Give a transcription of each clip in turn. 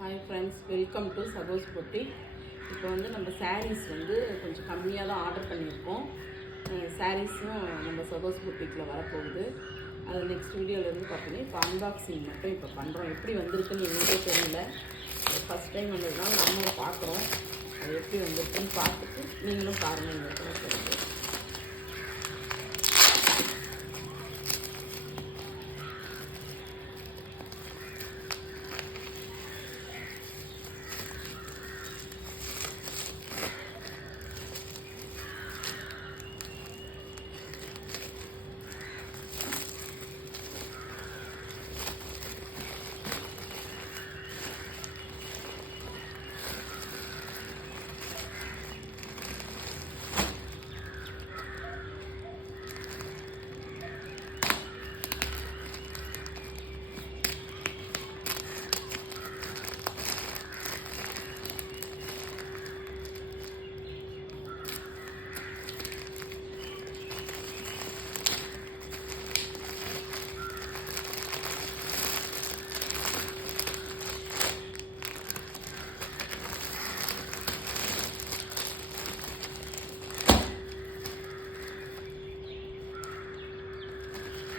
Hi friends, welcome to சகோஸ் பொட்டி. இப்போ வந்து நம்ம சாரீஸ் வந்து கொஞ்சம் கம்மியாக தான் ஆர்டர் பண்ணியிருக்கோம். சாரீஸும் நம்ம சகோஸ் பொட்டிக்கில் வரப்போகுது. அது நெக்ஸ்ட் வீடியோவிலேருந்து பார்த்தீங்கன்னா இப்போ அன்பாக்சிங் மட்டும் இப்போ பண்ணுறோம். எப்படி வந்திருக்குன்னு எங்களுக்கே தெரியல. ஃபஸ்ட் டைம் வந்ததுனால நம்மளும் பார்க்குறோம். அது எப்படி வந்திருக்குன்னு பார்த்துட்டு நீங்களும் பாருங்கள். எங்களுக்கு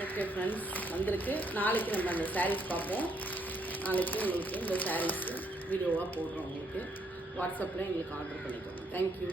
ஓகே ஃப்ரெண்ட்ஸ், வந்திருக்கு. நாளைக்கு நம்ம அந்த சாரீஸ் பார்ப்போம். நாளைக்கு உங்களுக்கு இந்த சாரீஸ் வீடியோவாக போடுறோம். உங்களுக்கு வாட்ஸ்அப்பில் எங்களுக்கு ஆர்டர் பண்ணிக்கோங்க. தேங்க்யூ.